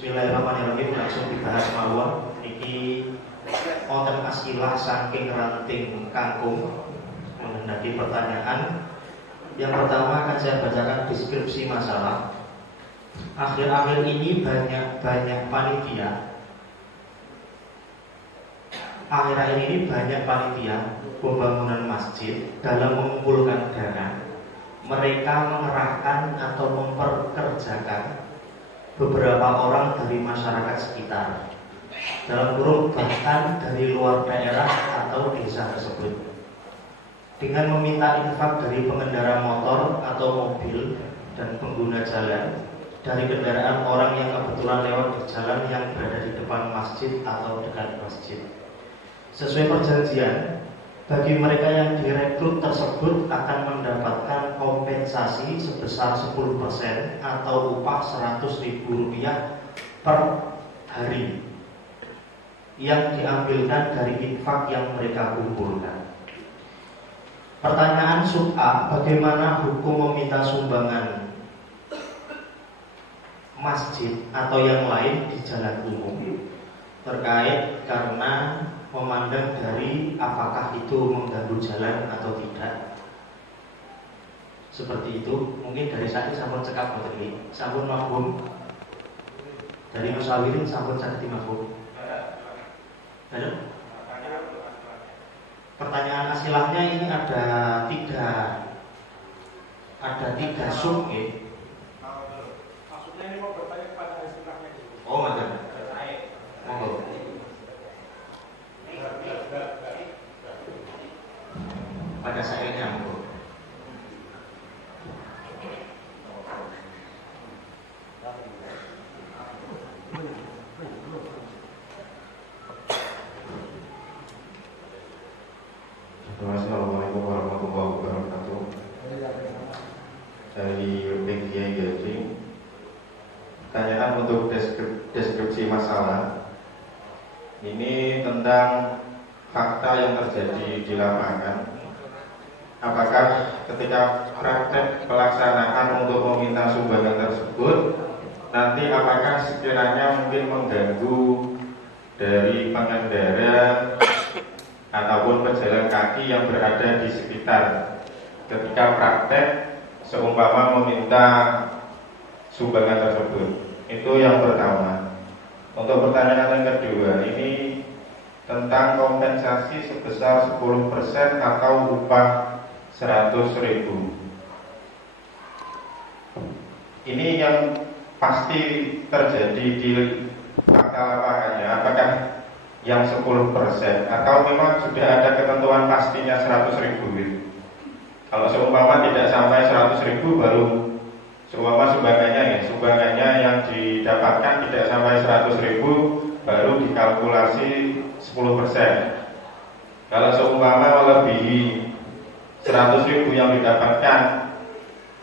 Bismillahirrahmanirrahim. Langsung dibahas mawon. Niki wonten asilah saking ranting kangkung mengenai pertanyaan. Yang pertama akan saya bacakan deskripsi masalah. Akhir-akhir ini banyak panitia. Akhir-akhir ini banyak panitia pembangunan masjid dalam mengumpulkan dana. Mereka mengerahkan atau memperkerjakan beberapa orang dari masyarakat sekitar, dalam kurung bahkan dari luar daerah atau desa tersebut, dengan meminta infak dari pengendara motor atau mobil dan pengguna jalan dari kendaraan orang yang kebetulan lewat di jalan yang berada di depan masjid atau dekat masjid. Sesuai perjanjian, bagi mereka yang direkrut tersebut akan mendapatkan kompensasi sebesar 10% atau upah Rp100.000 per hari yang diambilkan dari infak yang mereka kumpulkan. Pertanyaan sub A, bagaimana hukum meminta sumbangan masjid atau yang lain di jalan umum terkait karena memandang dari apakah itu mengganggu jalan atau tidak. Seperti itu. Mungkin dari saya sampun cekap boten iki. Sampun mafhum. Dari musyawirin sampun saged mafhum. Halo? Pertanyaan asilahnya ini ada tiga sub nggih. Maksudnya ini mau bertanya kepada asilahnya. Oh, ngoten. Monggo. Pada saatnya Bu. Assalamualaikum warahmatullahi wabarakatuh. Dari media Gaji. Pertanyaan untuk deskripsi masalah. Ini tentang fakta yang terjadi di lapangan. Apakah ketika praktek pelaksanaan untuk meminta sumbangan tersebut, nanti apakah sekiranya mungkin mengganggu dari pengendara ataupun pejalan kaki yang berada di sekitar ketika praktek seumpama meminta sumbangan tersebut? Itu yang pertama. Untuk pertanyaan yang kedua, ini tentang kompensasi sebesar 10% atau upah 100.000. Ini yang pasti terjadi di fakta lapangannya. Apakah yang 10% atau memang sudah ada ketentuan pastinya 100.000? Kalau seumpama tidak sampai 100.000 baru seumpama sumbangannya yang didapatkan tidak sampai 100.000 baru dikalkulasi 10%. Kalau seumpama melebihi 100.000 yang didapatkan,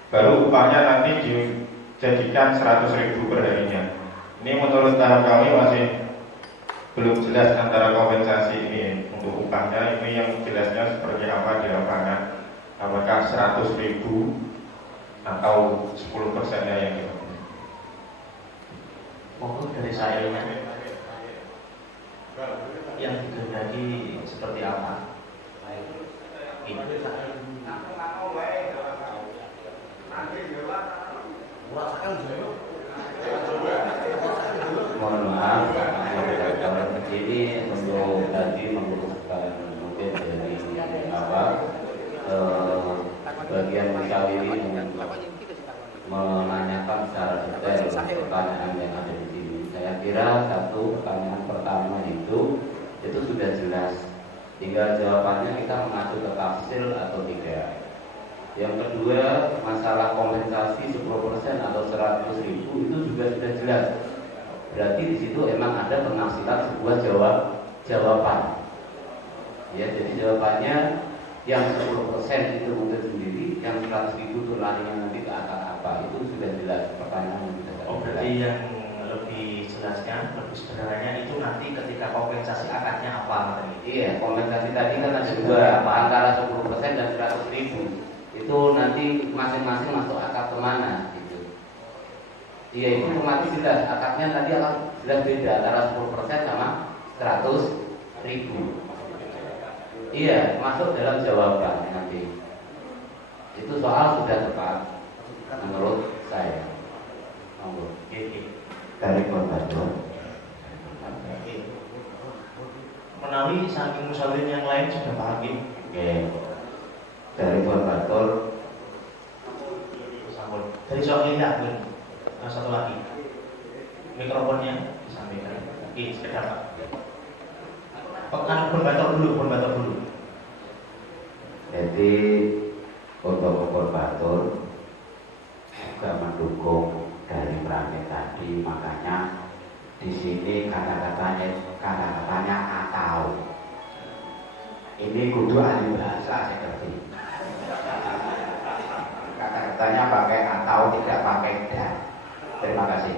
baru upahnya nanti dijadikan 100.000 per harinya. Ini menurut tahap kami masih belum jelas antara kompensasi ini untuk upahnya ini yang jelasnya seperti apa di lapangan. Apakah 100.000 atau 10%-nya yang diambil? Monggo dari saya yang dikehendaki seperti apa? Mohon maaf, kalau begini untuk tadi memerlukan mungkin dari bagian musyawirin menanyakan secara detail pertanyaan yang ada di sini. Saya kira satu pertanyaan pertama itu sudah jelas. Tinggal jawabannya kita mengacu ke tafsir atau tidak. Yang kedua, masalah kompensasi 10% atau 100.000 itu juga sudah jelas. Berarti di situ emang ada penafsiran sebuah jawaban. Ya, jadi jawabannya yang 10% itu mungkin sendiri, yang 100.000 itu larinya nanti ke akar apa, itu sudah jelas pertanyaan yang kita Oh, berarti yang lebih jelasnya, lebih sederhananya itu nanti ketika kompensasi akadnya apa? Iya, kompensasi tadi kan ada dua, antara 10% dan 100.000. Itu nanti masing-masing masuk akad kemana gitu. Iya, itu otomatis jelas. Akadnya tadi akan jelas beda antara 10% sama 100.000. Iya, masuk dalam jawaban nanti. Itu soal sudah tepat menurut saya. Dari Koordinator. Menawi saking musawin yang lain sudah paham ya? Oke. Dari Koordinator. Dari soal ini satu lagi mikrofonnya disampaikan. Oke, sekedar Pak. Berbator dulu. Jadi untuk Koordinator juga mendukung dari Pramit tadi, makanya di sini kata-katanya atau ini kudu ahli bahasa seperti kata-katanya pakai atau tidak pakai dan. Terima kasih.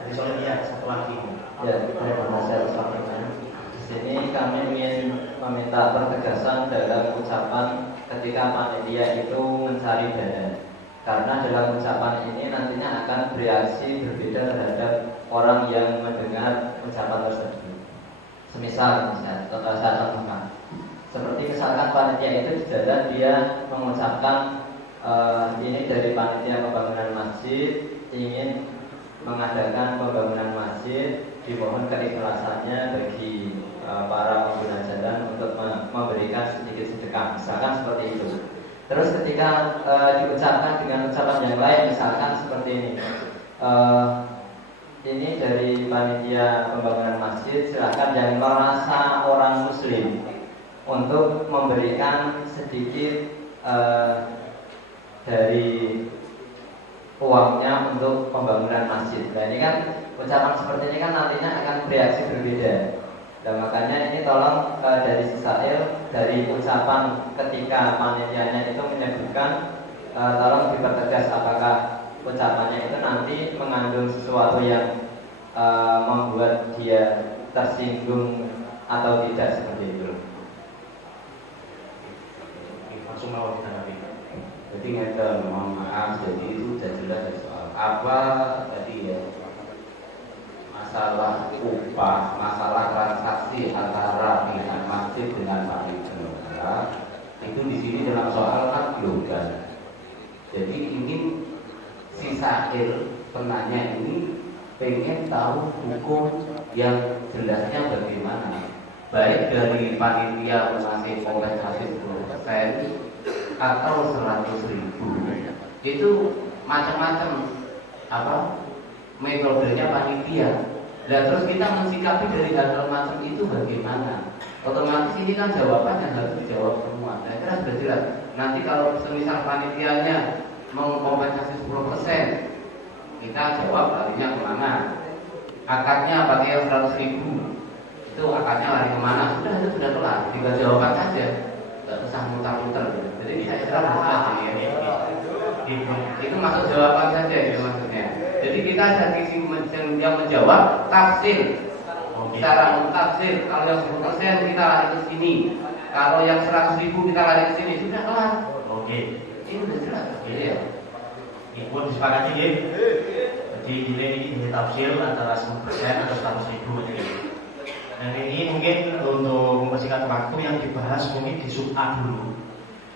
Dari soalnya satu lagi. Ya, terima kasih atas waktunya. Di sini kami ingin meminta pertegasan dalam ucapan ketika panitia itu mencari dana. Karena dalam ucapan ini nantinya akan bereaksi berbeda terhadap orang yang mendengar ucapan tersebut. Semisal, saya contohkan, seperti misalkan panitia itu di jalan dia mengucapkan ini dari panitia pembangunan masjid ingin mengadakan pembangunan masjid, dimohon keikhlasannya bagi para pengguna jalan untuk memberikan sedikit sedekah, misalkan seperti itu. Terus ketika diucapkan dengan ucapan yang lain, misalkan seperti ini dari panitia pembangunan masjid, silakan yang merasa orang muslim untuk memberikan sedikit dari uangnya untuk pembangunan masjid. Nah ini kan ucapan seperti ini kan nantinya akan bereaksi berbeda. Dan makanya ini tolong dari Sisail, dari ucapan ketika panitianya itu menyebutkan, tolong dipertegas apakah ucapannya itu nanti mengandung sesuatu yang membuat dia tersinggung atau tidak, seperti itu. Langsung mau ditanggapi. Jadi ngeten, mohon maaf, jadi itu sudah jelas dari soal apa tadi ya, masalah upah, masalah transaksi antara pihak masjid dengan panitia itu di sini dalam soal kan global. Jadi ingin si Sahil penanya ini pengen tahu hukum yang jelasnya bagaimana, baik dari panitia mengasih kompensasi 10% atau 100.000. Itu macam-macam metodenya panitia. Nah terus kita mensikapi dari hal-hal macam itu bagaimana? Otomatis ini kan jawabannya harus dijawab semua. Nah kira sudah jelas. Nanti kalau semisal panitianya mengkompensasi 10%, kita jawab larinya kemana? Akadnya pakai yang 100.000, itu akadnya lari kemana? Itu sudah kelar, tinggal jawaban saja, nggak usah muter-muter. Jadi bisa jelas itu masuk jawaban saja itu maksudnya. Jadi kita dari sisi yang menjawab tafsir. Secara tafsir, kalau yang 10% kita lari ke sini, kalau yang 100.000 kita lari ke sini, sudah kelar. Oke. Ini sudah jelas. Iya. Ini pun disepakati ya. Jadi ini tafsir antara 10% atau 100.000 ini. Dan ini mungkin untuk mempersingkat waktu yang dibahas mungkin di sub A dulu.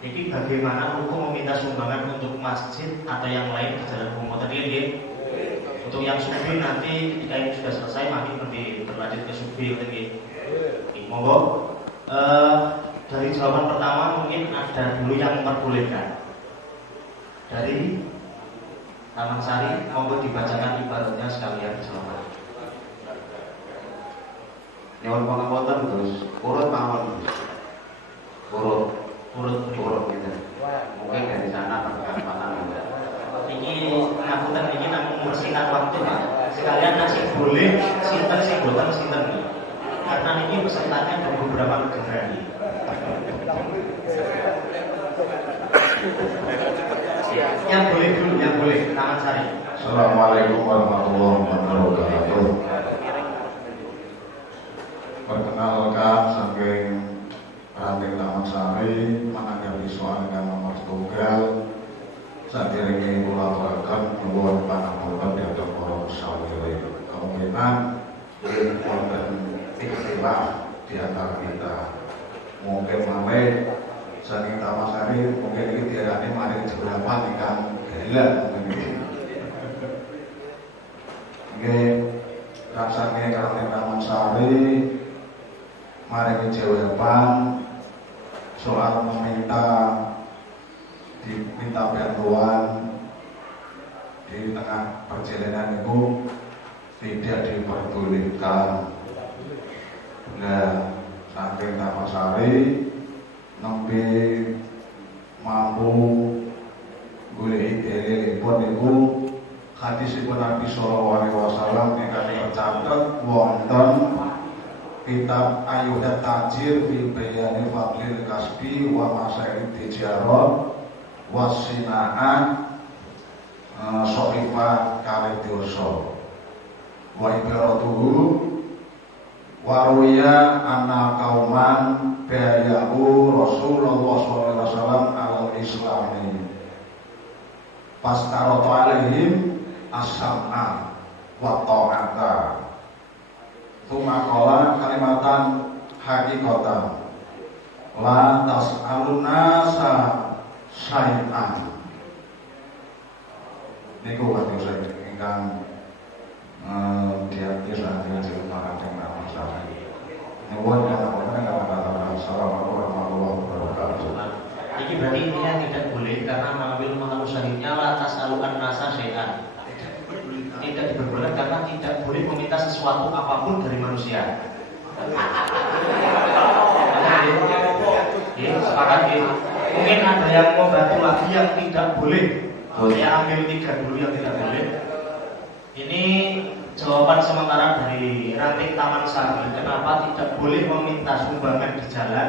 Jadi bagaimana hukum meminta sumbangan untuk masjid atau yang lain di jalan umum tadi ya. Untuk yang sub B nanti ketika ini sudah selesai makin lebih berlanjut ke sub B lagi. Monggo. Dari jawaban pertama mungkin ada dulu yang memperbolehkan. Dari Taman Sari, monggo dibacakan ibaratnya sekalian jawaban. Nyuwun pangapunten terus urut mawon. Urut gitu. Mungkin dari sana perkembangan. Ini ngapunten ini namung membersihkan waktu Pak. Sekalian nasi boleh sinten sing boten sinten. Karena ini pesertanya ada beberapa negara. Yang boleh dulu, yang boleh Taman Sari. Assalamualaikum warahmatullahi wabarakatuh. Perkenalkan saking Ranting Taman Sari menanggapi soal yang nomor setunggal saderenge kula aturaken nuwun pangapunten dhateng para musyawirin. Kemungkinan wonten ikhtilaf di antara kita. Mungkin malih saking tamasari mungkin iki diarani maring jebulapan ingkang gelem mungkin. Nggih, rasane kaliyan Taman Sari maring jawaban soal diminta bantuan di tengah perjalanan itu tidak diperbolehkan. Nah, saking Taman Sari nembe mampu golek dalilipun niku hadisipun Nabi sallallahu alaihi wasallam ingkang tercatet wonten kitab Ayudat Tajir fi Bayani Fadlil Kasbi wa Masail Tijarah wasinaan Sohifah Kalidoso wa ibaratuhu waruya anna kauman bayahu Rasulullah SAW al-Islami pastarotu alaihim as-sam'a wa ta'ata tumakola kalimatan hakikatan la tas'aluna syai'an niku kata saya ingkang diarti sahaja jemaah dengan masalah nuwun kata assalamualaikum warahmatullahi wabarakatuh. Ini berarti intinya tidak boleh karena mengambil mengambil syahidnya lantas alukan nasa syai'an. Tidak diperbolehkan karena tidak boleh meminta sesuatu apapun dari manusia. Sepakat ya. Mungkin ada yang mau bantu lagi yang tidak boleh. Saya ambil 3 dulu yang tidak boleh. Ini jawaban sementara dari Ranting Taman Sari. Kenapa tidak boleh meminta sumbangan di jalan?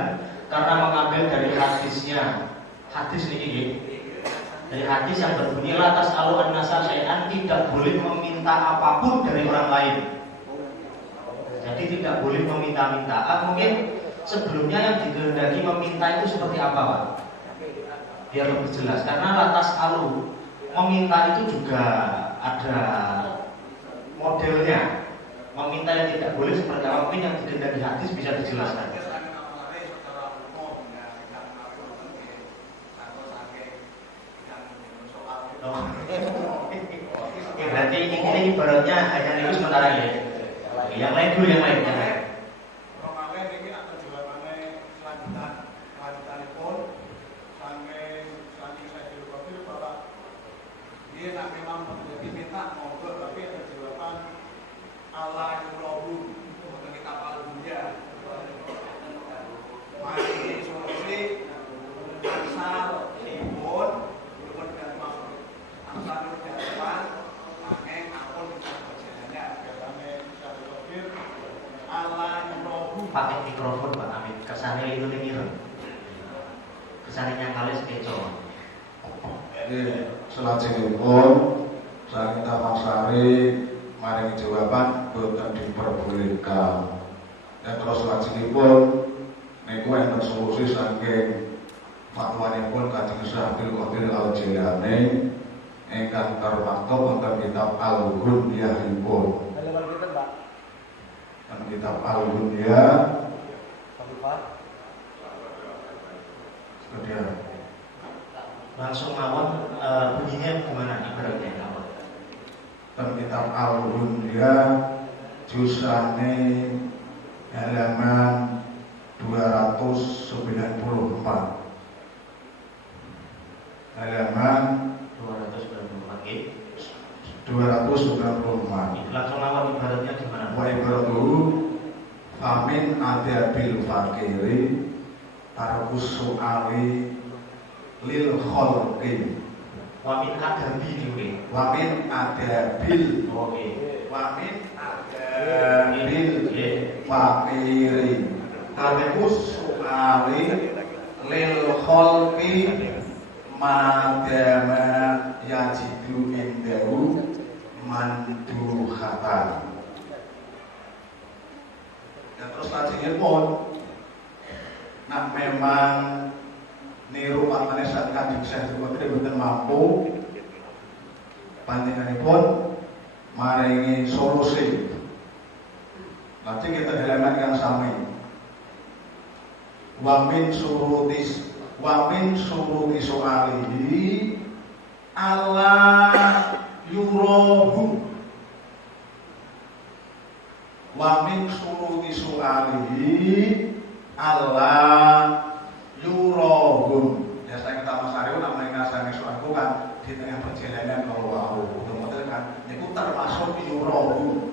Karena mengambil dari hadisnya. Hadis ini dari hadis yang berbunyi latas aluan nasar syai'an, tidak boleh meminta apapun dari orang lain. Jadi tidak boleh meminta-mintaan. Mungkin sebelumnya yang dikehendaki meminta itu seperti apa, Pak? Biar lebih jelas. Karena latas alu meminta itu juga ada modelnya. Meminta yang tidak boleh seperti apa? Mungkin yang dikehendaki hadis bisa dijelaskan. Oke, berarti ini ibaratnya hanya itu sementara ya. Yang lain dulu, yang lain. Romawe ini akan jawabannya lanjutanipun saking saya dikopi bahwa dia nak memang diminta monggo tapi ada jawaban Allah yurobu untuk kita dunia. Mari solusi asal ibun belum dan mau asal jawaban angin ampun bisa berjalannya dalamnya bisa berpikir Allah yurobu Pakai mikrofon Pak Amin. Kesannya itu nih kesannya yang kali sekeco. Selajengipun saking Taman Sari maring jawaban boten diperbolehkan. Dan terus selajengipun niku enten solusi saking fatwanipun Kanjeng Syekh Abdul Qadir Al-Jilani ingkang termaktub wonten kitab Al-Ghunyahipun. Kitab Al-Ghunyah kemudian Langsung mawon bunyinya gimana ibaratnya mawon? Kitab Al-Ghunyah juzane halaman 294 halaman 294 Langsung mawon ibaratnya gimana? wa ibaratu famin adabil fakiri tarkus su'ali lil khalqi Wa min adabi ini. wa min adabil Oke. wa min adabil fakiri tarkus su'ali lil khalqi madama yajidu indahu manduhatan. Dan terus lajengipun nak memang niru pamane saat Kanjeng Syekh Bakri mboten mampu panjenenganipun maringi solusi. Lajeng kita halaman kang sami. Wa min suruti soalihi Allah yurahu. Wa min suruti soalihi Allah yurahu. Ya saya kita Mas Aryo namanya ngasani suaraku kan di tengah perjalanan kalau wau. Kemudian kan itu termasuk yurahu.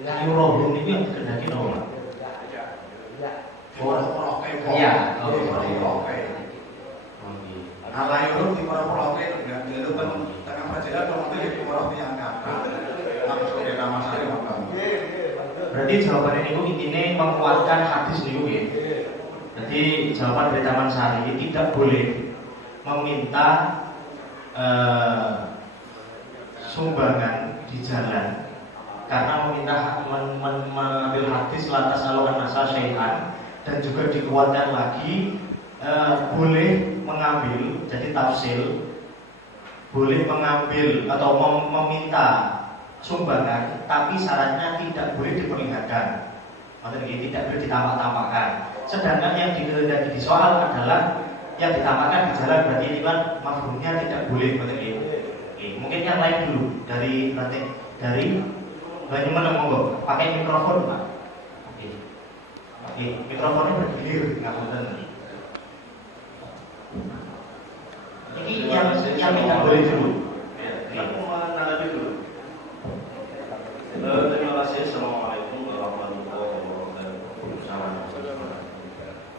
Yurahu ini yang dikendaki nomor. Iya, Allah yurub di pura-pura itu enggak dilakukan tengah perjalanan kemudian di pura yang kata langsung kita Mas Aryo. Berarti jawaban ini intinya menguatkan hadis niku ya. Jadi jawaban dari Taman Sari tidak boleh meminta sumbangan di jalan karena meminta mengambil hadis lantas alukan nasa syai'an, dan juga dikuatkan lagi boleh mengambil, jadi tafsil boleh mengambil atau meminta sumbangan, tapi syaratnya tidak boleh diperlihatkan, maksudnya tidak boleh ditampak-tampakkan. Sedangkan yang dikehendaki di soal adalah yang ditampakkan di jalan, berarti ini kan mafhumnya tidak boleh, maksudnya itu. Mungkin yang lain dulu dari Banyuman, monggo pakai mikrofon Pak. Oke, mikrofonnya bergilir, nggak benar. Ini yang tidak boleh dulu. Aku mau menanggapi dulu. Terima kasih. Assalamualaikum warahmatullahi wabarakatuh.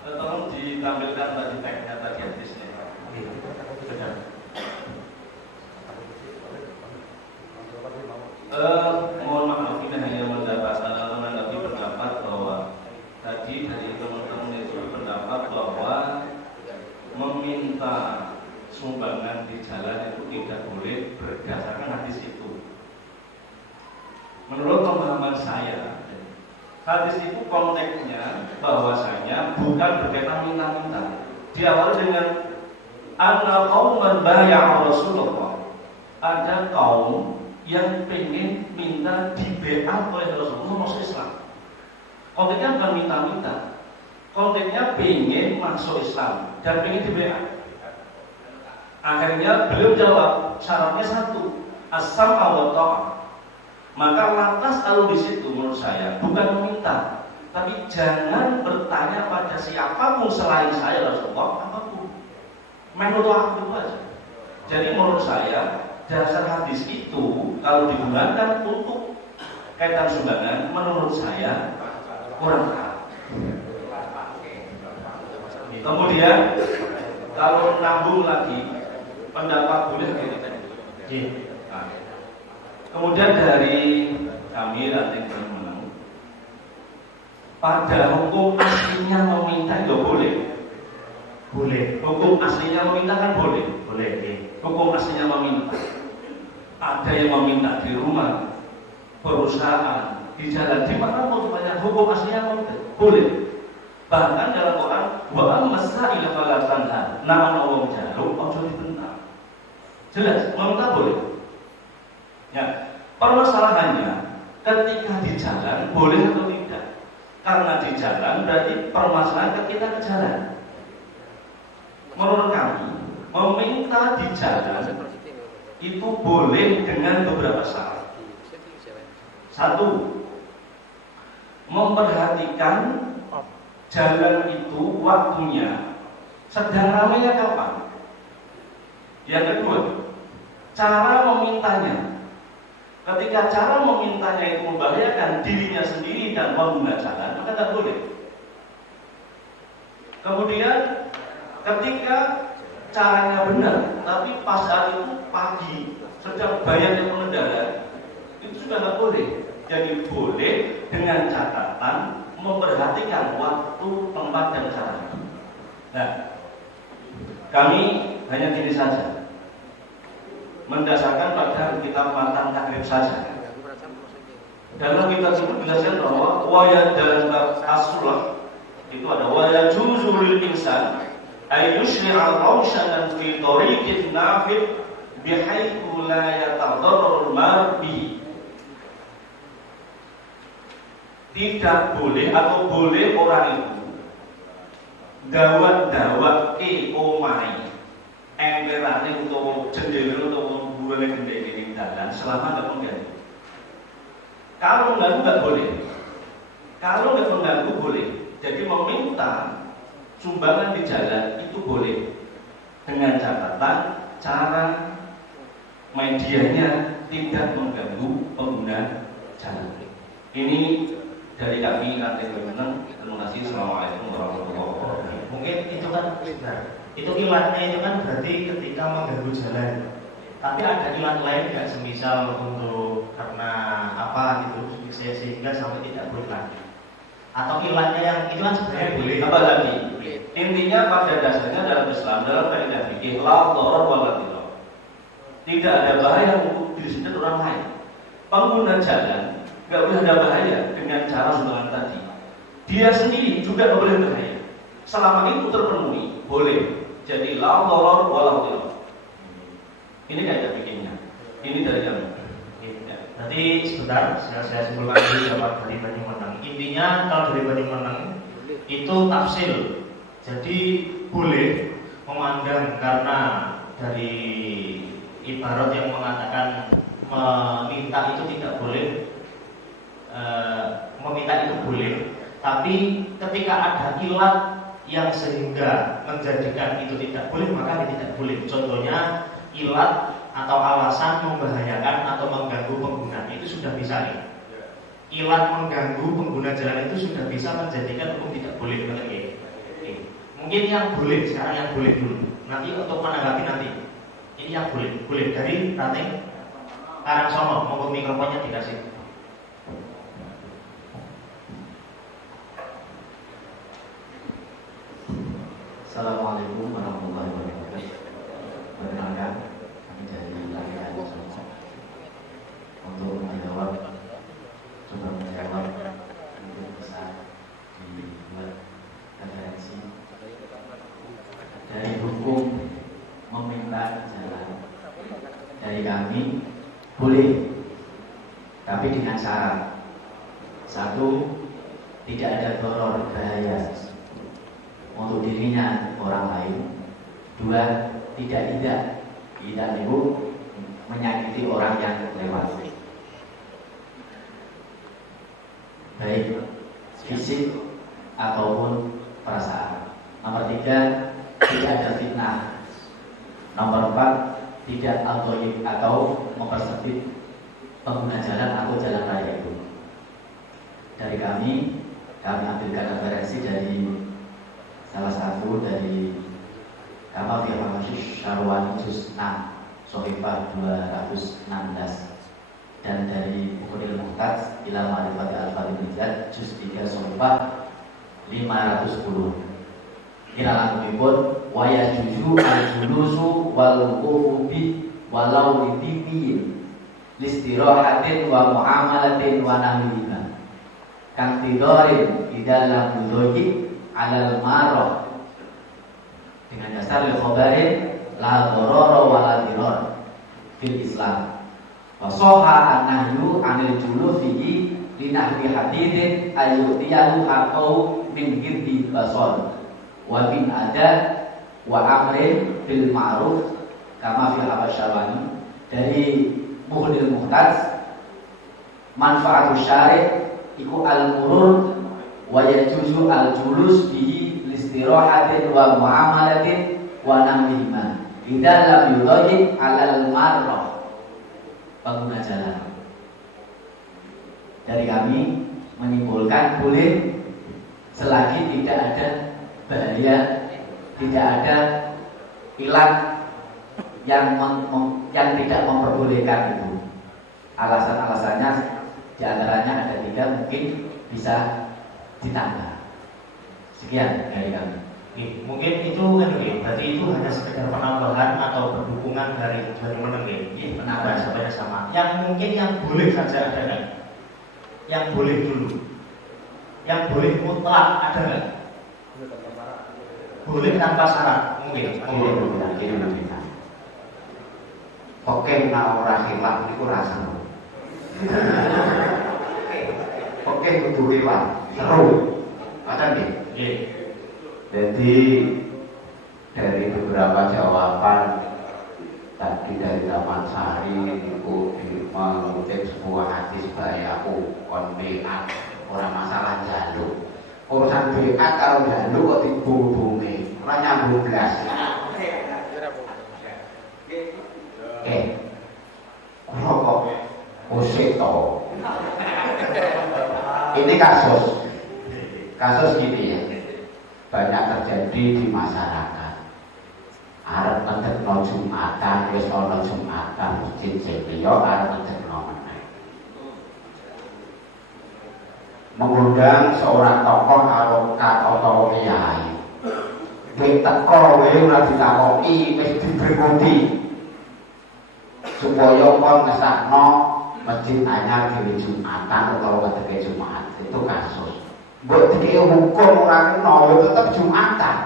Tolong ditampilkan tadi tagnya tadi hadisnya. Benar. Mohon maaf, ini hanya menanggapi pendapat bahwa tadi dari teman-teman itu berpendapat bahwa meminta sumbangan di jalan itu tidak boleh berdasarkan hadis itu. Menurut pemahaman saya, hadis itu konteksnya bahwasanya bukan berkaitan minta-minta. Diawali dengan anna qauman bay'a Rasulullah. Ada kaum yang pengen minta dibeat oleh Rasulullah masuk Islam. Konteksnya bukan minta-minta, konteksnya pengen masuk Islam dan pengen dibeat. Akhirnya beliau jawab syaratnya satu, as-sam'a wa ta'ah. Maka lantas kalau di situ menurut saya bukan meminta, tapi jangan bertanya pada siapapun selain saya Rasulullah apapun. Menurut aku itu aja. Jadi menurut saya dasar hadis itu kalau digunakan untuk kaitan sumbangan menurut saya kurang tepat. Kemudian kalau nambung lagi pendapat boleh gitu. Nah, kemudian dari kami nanti menang pada hukum aslinya meminta itu boleh. Hukum aslinya meminta kan boleh. Hukum aslinya meminta. Ada yang meminta di rumah, perusahaan, di jalan, di mana pun banyak hukum aslinya meminta boleh. Bahkan dalam Quran wa masail falatanha nama Allah jaluk ojo dibentak. Jelas meminta boleh. Ya, permasalahannya ketika di jalan boleh atau tidak? Karena di jalan berarti permasalahan ketika ke jalan. Menurut kami meminta di jalan itu boleh dengan beberapa syarat. Satu, memperhatikan jalan itu waktunya sedang ramainya kapan. Yang kedua, cara memintanya. Ketika cara memintanya itu membahayakan dirinya sendiri dan pengguna jalan, maka tidak boleh. Kemudian ketika caranya benar, tapi pas saat itu pagi sedang banyak yang mengendara, itu sudah tidak boleh. Jadi boleh dengan catatan memperhatikan waktu, tempat dan cara. Nah, kami hanya gini saja, mendasarkan pada kitab Matan Takrib saja. Dalam kitab itu dijelaskan bahwa wayat dalam bab as-sulah itu ada wayat juzul insan ayyushri'a rawshanan fi tariqin nafid bihaitsu la yatadarrarul mar bihi. Tidak boleh atau boleh orang itu dawat omahe emperane utawa jendela utawa burane gendhe ning dalan selama nggak mengganggu. Kalau mengganggu nggak boleh. Kalau nggak mengganggu boleh. Jadi meminta sumbangan di jalan itu boleh dengan catatan cara medianya tidak mengganggu pengguna jalan. Ini dari kami KTP Meneng. Terima kasih. Assalamualaikum warahmatullahi wabarakatuh. Mungkin itu kan benar. Itu ilatnya itu kan berarti ketika mengganggu jalan. Tapi ada ilat lain nggak, semisal untuk karena apa gitu sehingga sampai tidak boleh lagi. Atau ilatnya yang itu kan sebenarnya boleh. Apa lagi? Intinya pada dasarnya dalam Islam, dalam kaidah fikih la dharar wa la dhirar. Tidak ada bahaya untuk diri sendiri orang lain. Pengguna jalan nggak boleh ada bahaya dengan cara sumbangan tadi. Dia sendiri juga nggak boleh bahaya. Selama itu terpenuhi, boleh. Jadi la dharar wa la dhirar. Ini kaidah fikihnya. Ini dari kami. Berarti sebentar, saya simpulkan dulu dapat dari Bani Meneng. Intinya kalau dari Bani Meneng itu tafsil. Jadi boleh memandang karena dari ibarat yang mengatakan meminta itu tidak boleh, meminta itu boleh. Tapi ketika ada ilat yang sehingga menjadikan itu tidak boleh, maka ini tidak boleh. Contohnya ilat atau alasan membahayakan atau mengganggu pengguna, itu sudah bisa nih. Ilat mengganggu pengguna jalan itu sudah bisa menjadikan hukum tidak boleh. Mungkin yang boleh sekarang, yang boleh dulu. Nanti untuk menanggapi nanti. Ini yang boleh dari Ranting Karangsono. Monggo mikrofonnya dikasih. Assalamualaikum warahmatullahi wabarakatuh. Perkenalkan, kami dari Latihan untuk menjawab, coba menjawab untuk bisa dibuat referensi dari hukum meminta jalan. Dari kami boleh, tapi dengan syarat: satu, tidak ada doror bahaya untuk dirinya orang lain. Dua, tidak itu menyakiti orang yang lewat, baik fisik ataupun perasaan. Nomor tiga, tidak ada fitnah. Nomor empat, tidak autoib atau mempersempit pengguna jalan atau jalan raya itu. Dari kami ambilkan referensi dari salah satu dari Kamal Firmansyih Syarwani Juz 6 Sohifah 216, dan dari Mukhonil Muhtaj ila Ma'rifati Al-Fadil Rijal Juz 3 Sohifah 510. Kira langkungipun wa yajuzu al-julusu wal wuqufu bi walau litibiyin listirahatin wa muamalatin wa nahwihima kan tidorin idalam budhoyi alal marah dengan dasar li khabarin la dharara wa la dirar fil Islam. Wa sahha an-nahyu 'anil julufi li nahwi haditsin ayyutiyahu haqqau min ghirbi basar wa bin ada wa amrin bil ma'ruf kama fil Habasyawani. Dari Muhdil Muhtaj, manfaatus syari' iku al-murur wa yajuzu al-julus bihi listirahatin wa muamalatin wa nahwihima idza lam yudayyi 'alal marrah, pengguna jalan. Dari kami menyimpulkan boleh selagi tidak ada bahaya, tidak ada ilat yang tidak memperbolehkan itu. Alasan-alasannya diantaranya ada 3, mungkin bisa ditambah. Sekian dari kami. Mungkin itu kan berarti itu hanya sekedar penambahan atau pendukungan dari Meneng. Penambah sampai sama. Yang mungkin yang boleh saja ada nggak? Yang boleh dulu. Yang boleh mutlak ada nggak? Boleh tanpa syarat, mungkin. Oke, nah ora khilaf niku rasa. Oke, kudu khilaf. Seru. Ngoten nggih. Jadi dari beberapa jawaban tadi dari Taman Sari niku mengutip sebuah hadis bayaku kon beat orang masalah jaluk. Urusan beat karo jaluk kok dihubungi, ora nyambung blas. Kok usik to. Ini kasus gini ya, banyak terjadi di masyarakat. Arep ngedekno Jumatan, wis ana Jumatan masjid Jepio arep ngedekno meneh. Mengundang seorang tokoh harokat atau kiai. Wis teko wae ora ditakoki, wis diberkoti. Supaya kon ngesakno masjid anyar di Jumatan atau ngedeke Jumat. Itu kasus. Mbok dikei hukum ora kena, tetep Jumatan.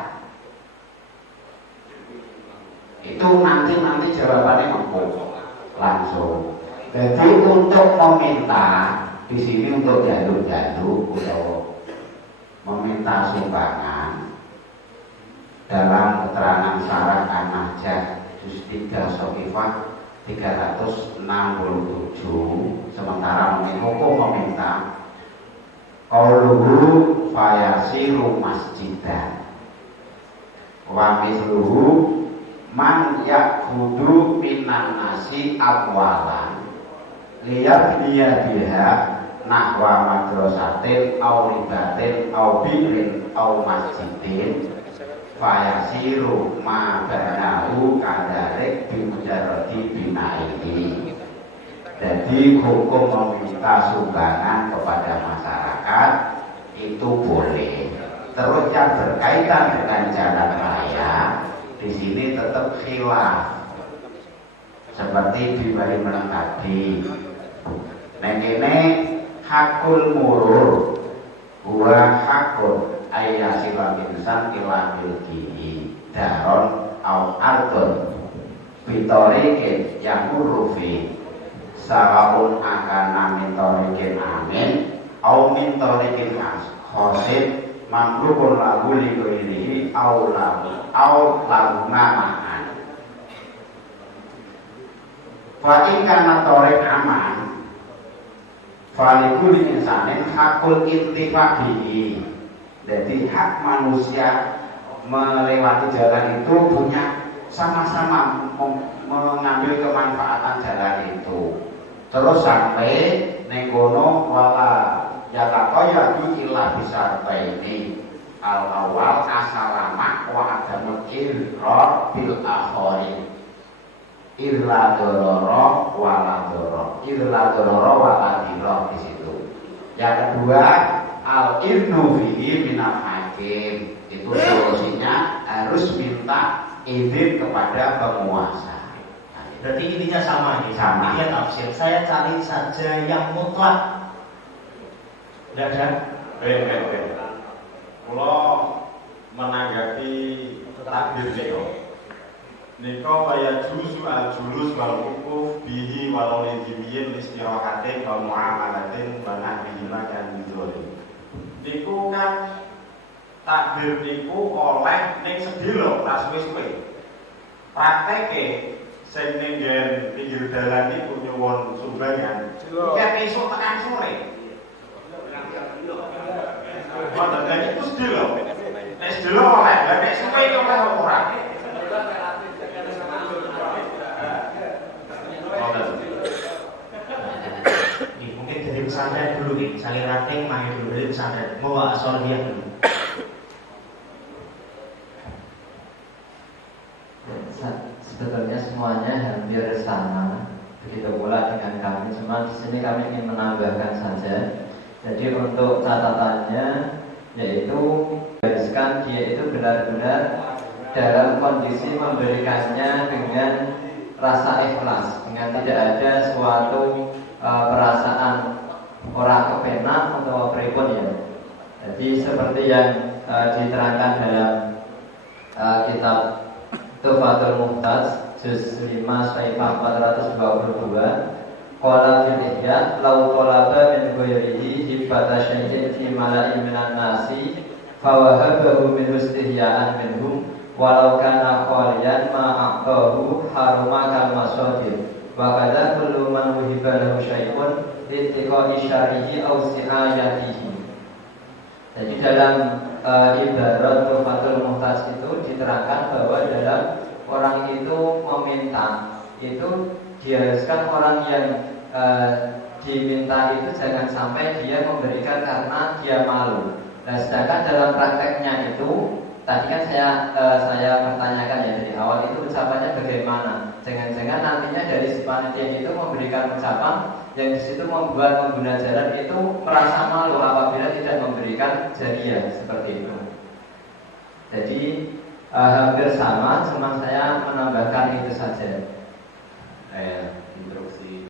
Itu nanti jawabannya empuk langsung. Jadi untuk meminta di sini untuk jalur-jalur atau meminta sumbangan dalam keterangan syarat an-najah juz 3 Shokifah 367, sementara hukum meminta qauluhu fayasiru masjidan wa mithluhu man yakudu minan nasi amwalan liyar dia biha nahwa madrasatin au ribatin au birin au masjidin fayasiru ma banahu kadarik bimujarrodi binaihi. Jadi hukum meminta sumbangan kepada masyarakat itu boleh. Terus yang berkaitan dengan jalan raya di sini tetap khilaf seperti di bari menang tadi. Nengene hakul murur huwa hakun ayyasila insan ila milkihi daron au ardun bitorikin yang murufi sawaun akana mintorikin amin au mintorikin khosid mamlukun lagu ligoirihi au lagu ngamaan. Fa'in kana torek aman falikul insanin hakul intifabihi. Jadi hak manusia melewati jalan itu punya sama-sama mengambil kemanfaatan jalan itu. Terus sampai negono wala yatakoyadu illa bisa ini al-awal asalama wa adamul irra bil akhori illa dororo wala dororo illa dororo wala dirro di situ. Yang kedua al-irnu fihi minal hakim, itu solusinya harus minta izin kepada penguasa. Berarti intinya sama nih, sama. Iya tafsir. Saya cari saja yang mutlak. Tidak ada. Kalau menanggapi takbir niko kaya juzu al julus wal wukuf bihi walau lidimiyin istirahatin wa muamalatin wa nahwihima kan bidholi. Niku kan takbir niku oleh ning sedilo ora suwe-suwe. Prakteke sing ning pinggir dalan niku nyuwun sumbangan. Iki esuk tekan sore. Wonten niku sedilo. Nek sedilo oleh, lha nek suwe iki oleh ora. Mungkin dari pesantren dulu nih, saling rating main dulu dari pesantren. Mau asal dia dulu. Sebetulnya semuanya hampir sama, begitu pula dengan kami. Cuma di sini kami ingin menambahkan saja. Jadi untuk catatannya yaitu gariskan dia itu benar-benar dalam kondisi memberikannya dengan rasa ikhlas, dengan tidak ada suatu perasaan orang kepenak atau pripun ya. Jadi seperti yang diterangkan dalam kitab Tuhfatul Muhtaj juz 5 saifah 422. Qala fil ihya law talaba min ghairihi hibata syai'in fi mala'in minan nasi fawahabahu min istihya'an minhum walau kana khaliyan ma aqtahu haruma kal masadir wa kadza kullu man wuhiba lahu syai'un littiqa'i syarihi aw si'ayatihi. Jadi dalam ibarat Tuhfatul Muhtaj itu diterangkan bahwa dalam orang itu meminta itu diharuskan orang yang diminta itu jangan sampai dia memberikan karena dia malu. Nah, sedangkan dalam prakteknya itu tadi kan saya pertanyakan ya dari awal itu ucapannya bagaimana? Jangan-jangan nantinya dari si panitia itu memberikan ucapan yang di situ membuat pengguna jalan itu merasa malu apabila tidak memberikan jariah seperti itu. Jadi hampir sama, cuma saya menambahkan itu saja.